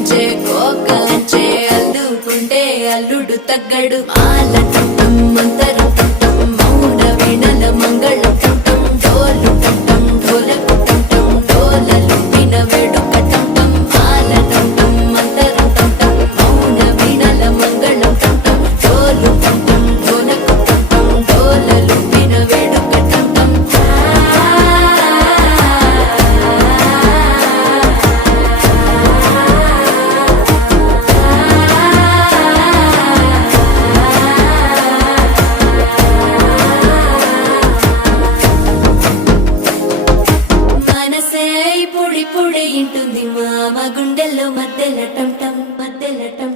కోకలంచే కోకలంచే అల్లుకుంటే అల్లుడు తగ్గడు మాల టం మంతరం టం మౌన వీణల మంగళం టం డోలు టం ఢోలకు టం డోలలు విన వేడుక టం మాల టం మంతరం టం మౌన వీణల మంగళం టం డోలు టం ఢోలకు టం డోలలు విన వేడుక టం మనసే పొడి పొడి ఇంటుంది మామ గుండెల్లో మధ్యల టం టం మధ్యల టం